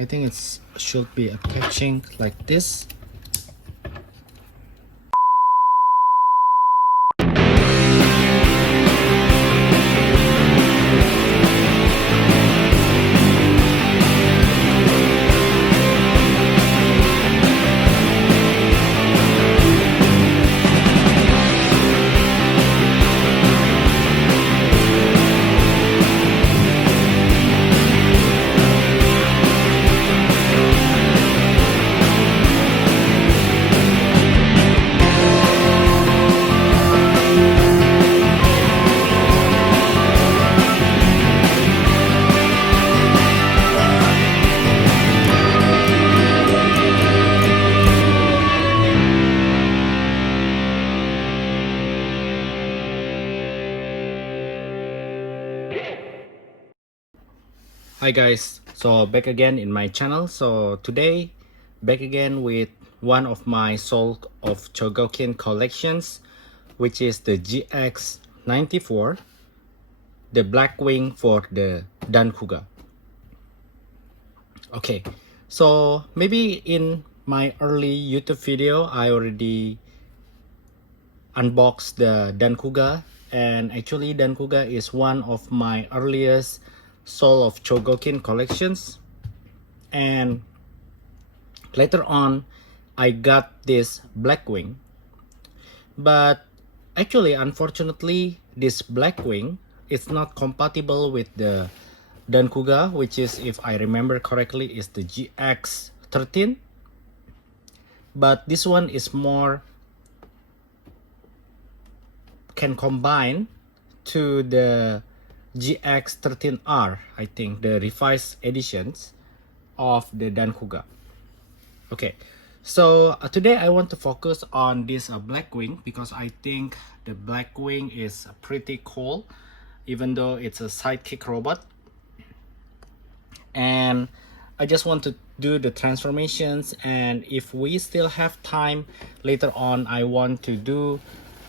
I think it should be attaching like this. Hi guys, so back again in my channel. So today back again with one of my sold of Chogokin collections, which is the GX-94, the black wing for the Dancouga. Okay, so maybe in my early YouTube video I already unboxed the Dancouga, and actually Dancouga is one of my earliest soul of Chogokin collections, and later on I got this black wing, but actually unfortunately this black wing is not compatible with the Dancouga, which is, if I remember correctly, is the GX-13, but this one is more can combine to the GX-13R, I think, the revised editions of the Dancouga. Okay, so today I want to focus on this black wing, because I think the black wing is pretty cool, even though it's a sidekick robot. And I just want to do the transformations, and if we still have time later on, I want to do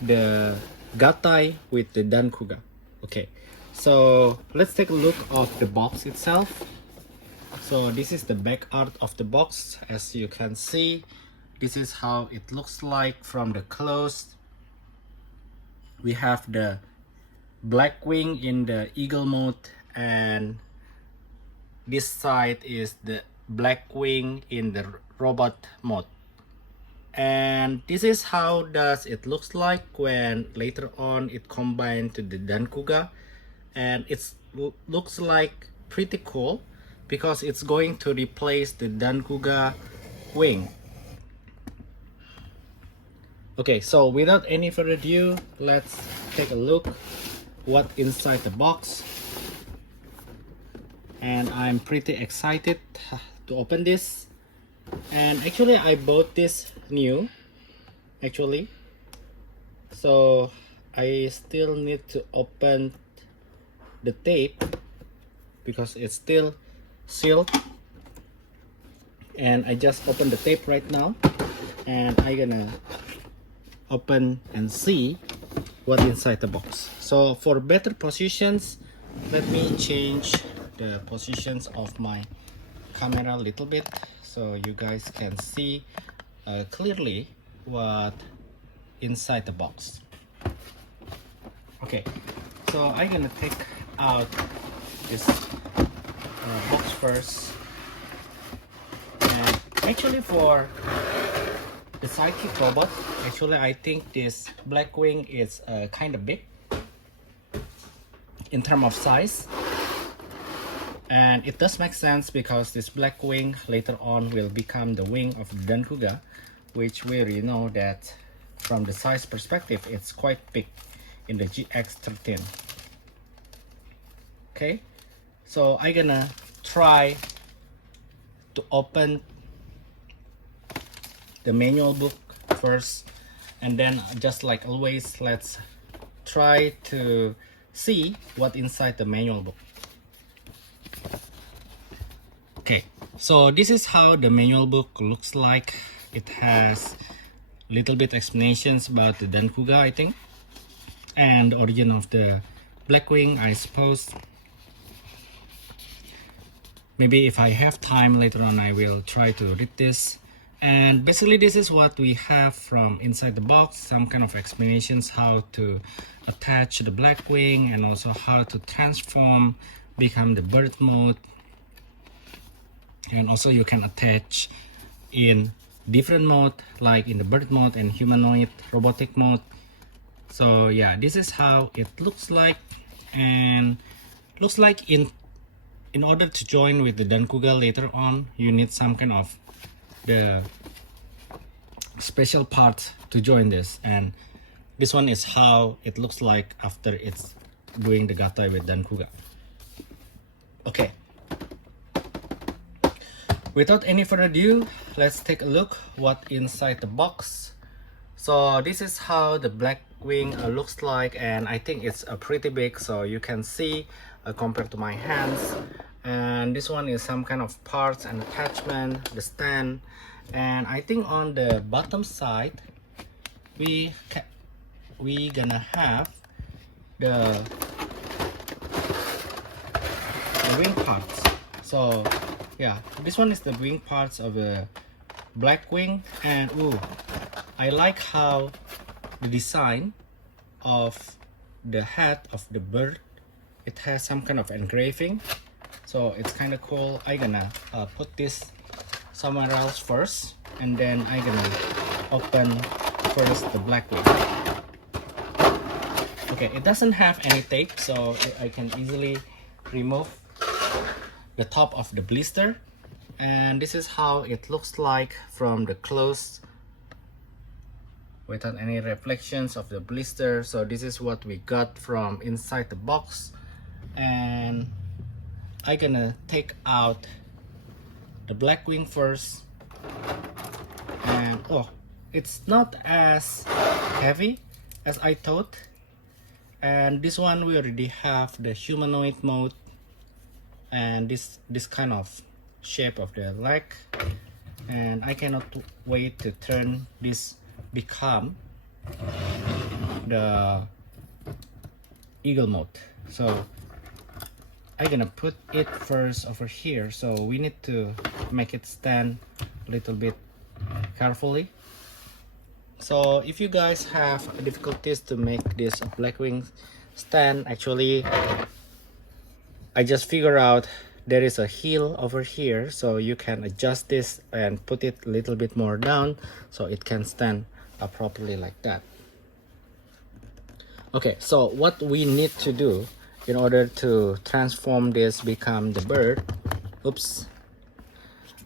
the G.O.T with the Dancouga. Okay, so let's take a look of the box itself. So this is the back art of the box. As you can see, this is how it looks like from the close. We have the black wing in the eagle mode, and this side is the black wing in the robot mode. And this is how does it looks like when later on it combined to the Dancouga, and it looks like pretty cool because it's going to replace the Dancouga wing. Okay, so without any further ado, let's take a look what inside the box, and I'm pretty excited to open this. And actually I bought this new actually, so I still need to open the tape because it's still sealed, and I just opened the tape right now, and I'm gonna open and see what inside the box. So for better positions, let me change the positions of my camera a little bit so you guys can see clearly what inside the box. Okay, so I'm gonna take out this box first. And actually for the sidekick robot, actually I think this black wing is kind of big in terms of size. And it does make sense because this black wing later on will become the wing of the Dancouga, which we already know that from the size perspective it's quite big in the GX-13. Okay, so I'm gonna try to open the manual book first, and then just like always, let's try to see what inside the manual book. Okay, so this is how the manual book looks like. It has little bit explanations about the Dancouga, I think, and the origin of the black wing, I suppose. maybe if I have time later on, I will try to read this. And basically this is what we have from inside the box, some kind of explanations how to attach the Blackwing and also how to transform, become the bird mode. And also you can attach in different mode, like in the bird mode and humanoid robotic mode. So yeah, this is how it looks like. And looks like in order to join with the Dancouga later on, you need some kind of the special part to join this, and this one is how it looks like after it's doing the GO.T with Dancouga. Okay, without any further ado, let's take a look what inside the box. So this is how the Blackwing looks like, and I think it's pretty big, so you can see compared to my hands. And this one is some kind of parts and attachment, the stand. And I think on the bottom side we gonna have the wing parts. So yeah, this one is the wing parts of the Blackwing. And ooh, I like how the design of the head of the bird, it has some kind of engraving, so it's kind of cool. I gonna put this somewhere else first, and then I gonna open first the Blackwing. Okay, it doesn't have any tape, so I can easily remove the top of the blister. And this is how it looks like from the close, without any reflections of the blister. So this is what we got from inside the box. And I'm gonna take out the Blackwing first. And oh, it's not as heavy as I thought. And this one we already have the humanoid mode, and this kind of shape of the leg. And I cannot wait to turn this become the eagle mode. So I'm gonna put it first over here, so we need to make it stand a little bit carefully. So if you guys have difficulties to make this Blackwing stand, actually I just figured out there is a heel over here, so you can adjust this and put it a little bit more down so it can stand properly like that. Okay, so what we need to do in order to transform this become the bird, oops,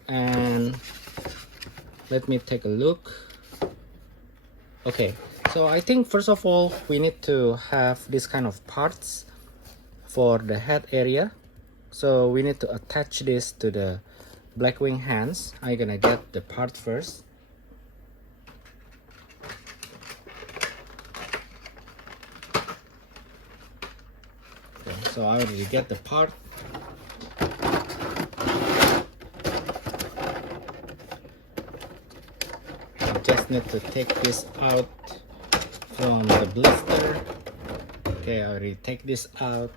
and let me take a look. Okay, so I think first of all we need to have this kind of parts for the head area. So we need to attach this to the Blackwing hands. I'm gonna get the part first. Okay, so I already get the part. I just need to take this out from the blister. Okay, I already take this out.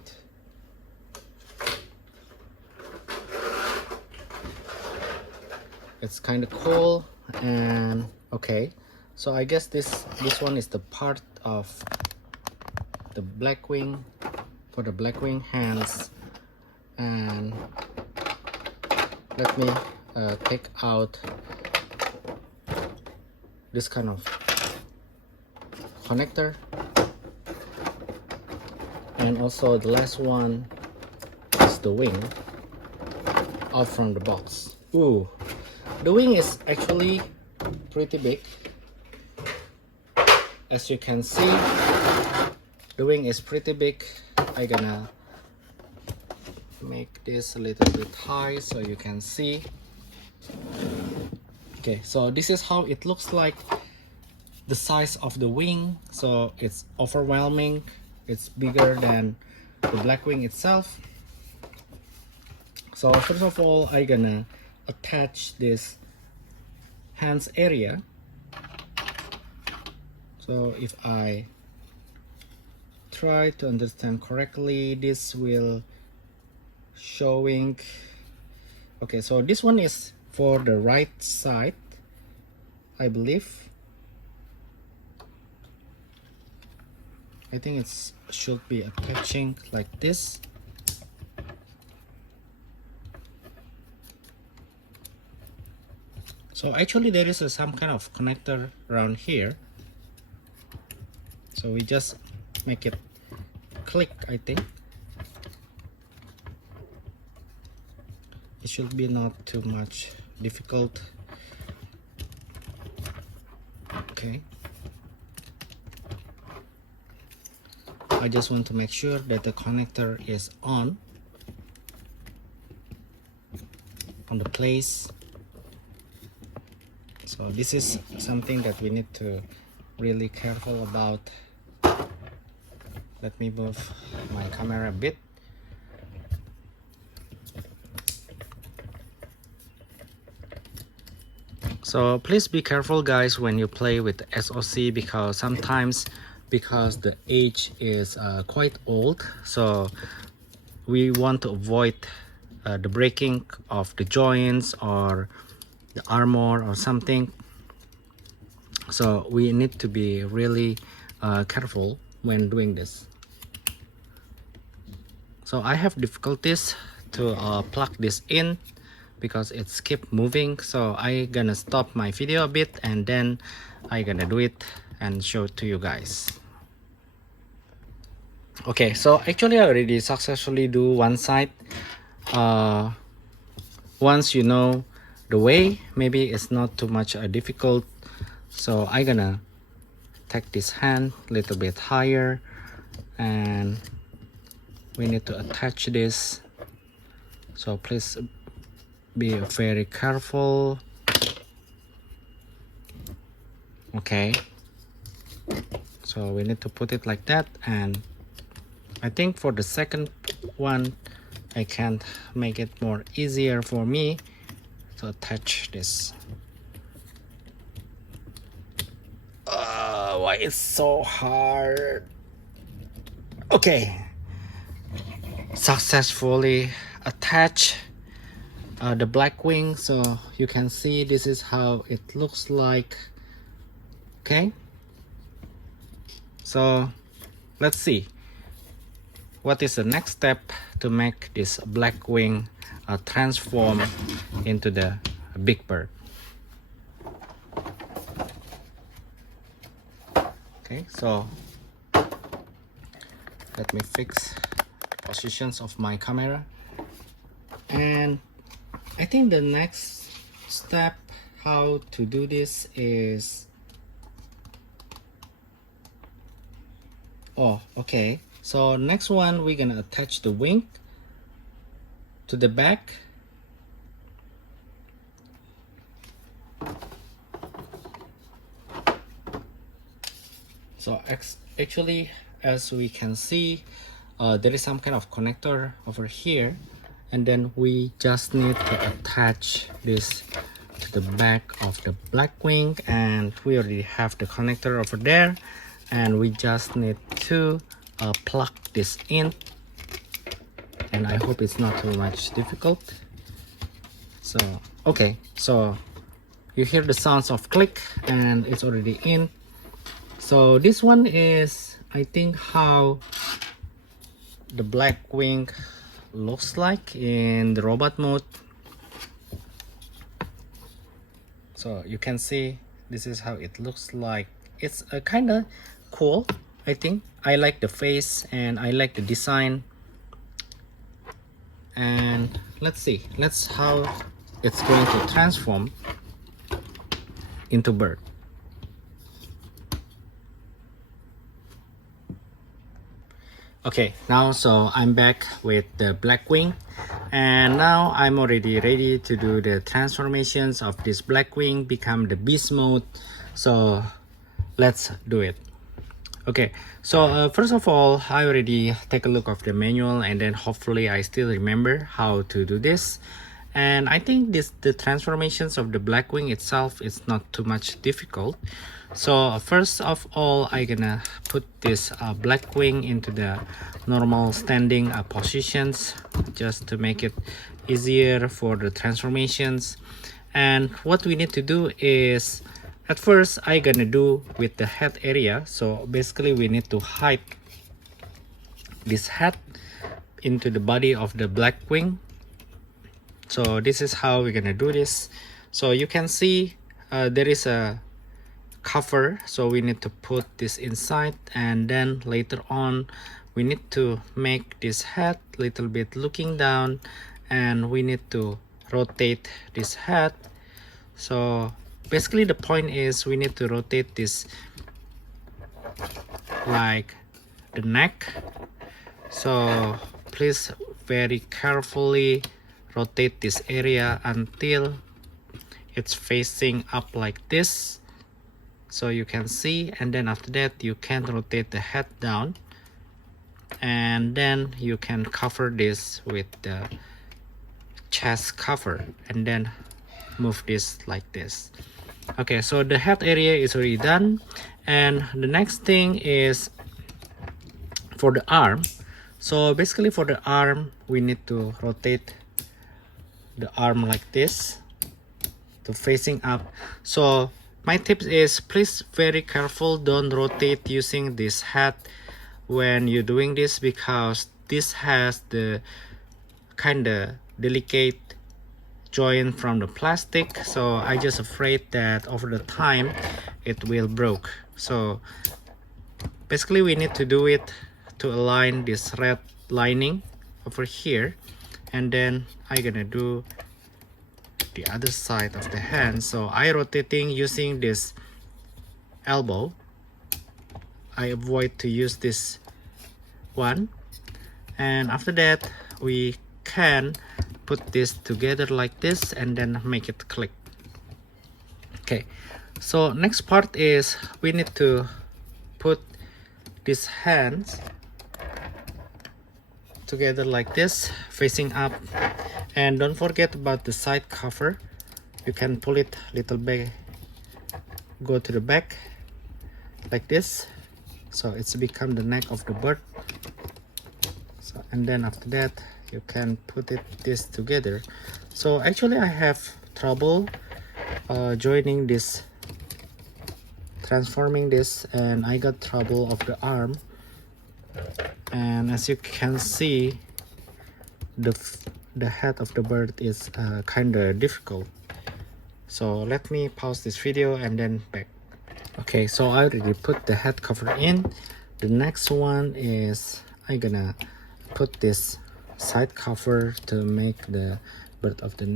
It's kind of cool. And okay, so I guess this one is the part of the Blackwing, for the Blackwing hands. And let me take out this kind of connector. And also the last one is the wing out from the box. Ooh, the wing is actually pretty big. As you can see, the wing is pretty big. I'm gonna make this a little bit high so you can see. Okay, so this is how it looks like, the size of the wing. So it's overwhelming. It's bigger than the Blackwing itself. So first of all, I'm gonna attach this hands area. So if I try to understand correctly, this will showing Okay, so this one is for the right side, I believe. I think it should be attaching like this. So actually there is some kind of connector around here. So we just make it click, I think. It should be not too much difficult. Okay. I just want to make sure that the connector is on the place. So this is something that we need to really careful about. Let me move my camera a bit. So please be careful guys when you play with SOC, because sometimes because the age is quite old, so we want to avoid the breaking of the joints or the armor or something. So we need to be really careful when doing this. So I have difficulties to plug this in because it's keep moving. So I gonna stop my video a bit and then I gonna do it and show it to you guys. Okay, so actually I already successfully do one side. Once you know the way, maybe it's not too much difficult. So I gonna take this hand a little bit higher and we need to attach this. So please be very careful. Okay, so we need to put it like that, and I think for the second one I can't make it more easier for me to attach this. Why it's so hard? Okay, successfully attached the black wing. So you can see this is how it looks like. Okay, so let's see what is the next step to make this black wing transform into the big bird. Okay, so let me fix positions of my camera, and I think the next step how to do this is, okay, so next one we're gonna attach the wing to the back. So actually, as we can see, there is some kind of connector over here, and then we just need to attach this to the back of the black wing, and we already have the connector over there, and we just need to plug this in, and I hope it's not too much difficult. So okay, so you hear the sounds of click and it's already in. So this one is, I think, how the black wing looks like in the robot mode. So you can see this is how it looks like. It's a kind of cool, I think. I like the face and I like the design. And let's see, let's how it's going to transform into bird. Okay, now so I'm back with the black wing, and now I'm already ready to do the transformations of this black wing become the beast mode. So let's do it. Okay, so first of all, I already take a look of the manual, and then hopefully I still remember how to do this. And I think the transformations of the black wing itself is not too much difficult. So first of all, I'm gonna put this black wing into the normal standing positions just to make it easier for the transformations. And what we need to do is, at first I gonna do with the head area. So basically we need to hide this head into the body of the black wing. So this is how we're gonna do this. So you can see there is a cover, so we need to put this inside, and then later on we need to make this head little bit looking down, and we need to rotate this head. So basically the point is we need to rotate this like the neck. So please very carefully rotate this area until it's facing up like this, so you can see. And then after that you can rotate the head down, and then you can cover this with the chest cover, and then move this like this. Okay, so the head area is already done, and the next thing is for the arm. So basically for the arm we need to rotate the arm like this to facing up. So my tip is please very careful, don't rotate using this head when you're doing this, because this has the kind of delicate joint from the plastic. So I just afraid that over the time it will broke. So basically we need to do it to align this red lining over here, and then I'm gonna do the other side of the hand. So I rotating using this elbow. I avoid to use this one, and after that we can put this together like this and then make it click. Okay, so next part is we need to put these hands together like this facing up, and don't forget about the side cover. You can pull it little bit, go to the back like this, so it's become the neck of the bird. So and then after that you can put it this together. So actually I have trouble joining this, transforming this, and I got trouble of the arm. And as you can see, the head of the bird is kind of difficult. So let me pause this video and then back. Okay, so I already put the head cover in. The next one is I'm gonna put this side cover to make the bird of the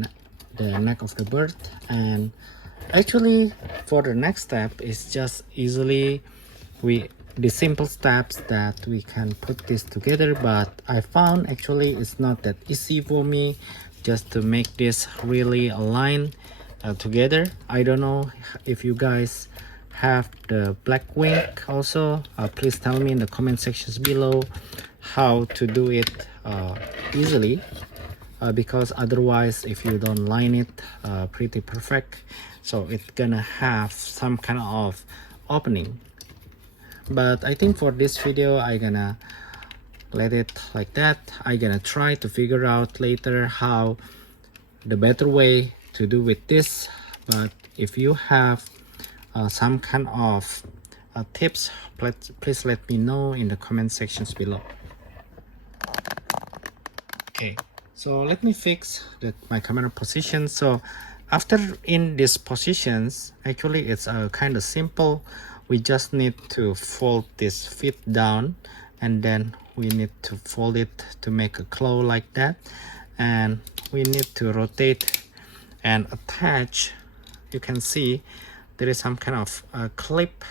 neck of the bird. And actually for the next step is just easily the simple steps that we can put this together, but I found actually it's not that easy for me just to make this really align together. I don't know if you guys have the black wing also. Please tell me in the comment sections below how to do it easily, because otherwise if you don't line it pretty perfect, so it's gonna have some kind of opening. But I think for this video I gonna let it like that. I gonna try to figure out later how the better way to do with this. But if you have some kind of tips, please let me know in the comment sections below. Okay, so let me fix my camera position. So after in these positions, actually it's kind of simple. We just need to fold this feet down, and then we need to fold it to make a claw like that, and we need to rotate and attach. You can see there is some kind of clip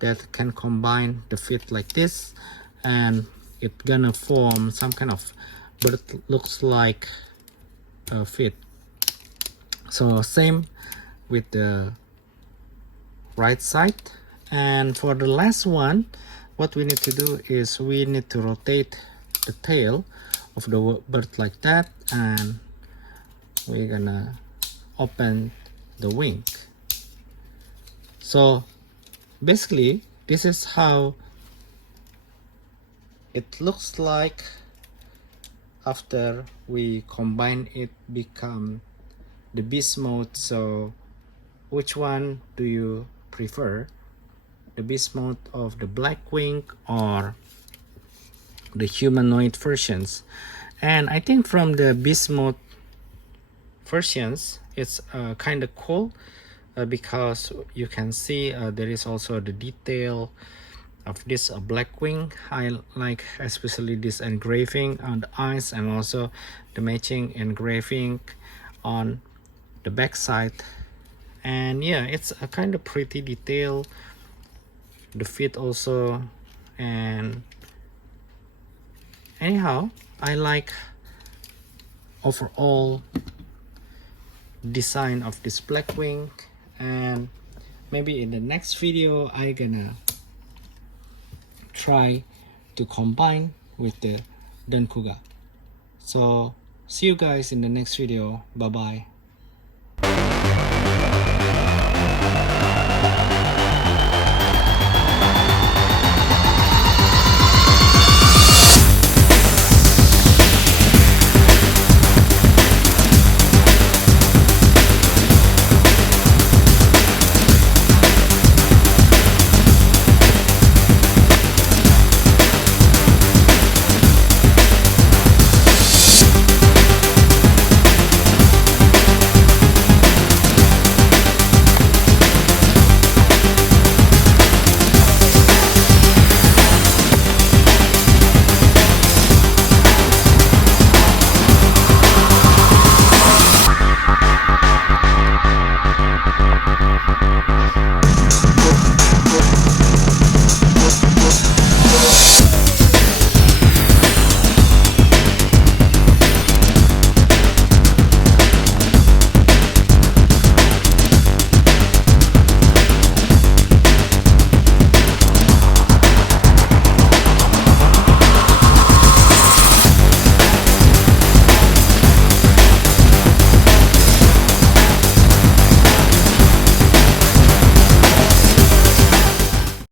that can combine the feet like this, and it's gonna form some kind of bird looks like a feet. So same with the right side. And for the last one, what we need to do is we need to rotate the tail of the bird like that, and we're gonna open the wing. So basically this is how it looks like after we combine it become the beast mode. So which one do you prefer, the beast mode of the Blackwing or the humanoid versions? And I think from the beast mode versions it's kind of cool because you can see there is also the detail of this Blackwing. I like especially this engraving on the eyes and also the matching engraving on the back side. And yeah, it's a kind of pretty detail, the feet also. And anyhow, I like overall design of this Blackwing. And maybe in the next video I gonna try to combine with the Dancouga. So see you guys in the next video. Bye bye.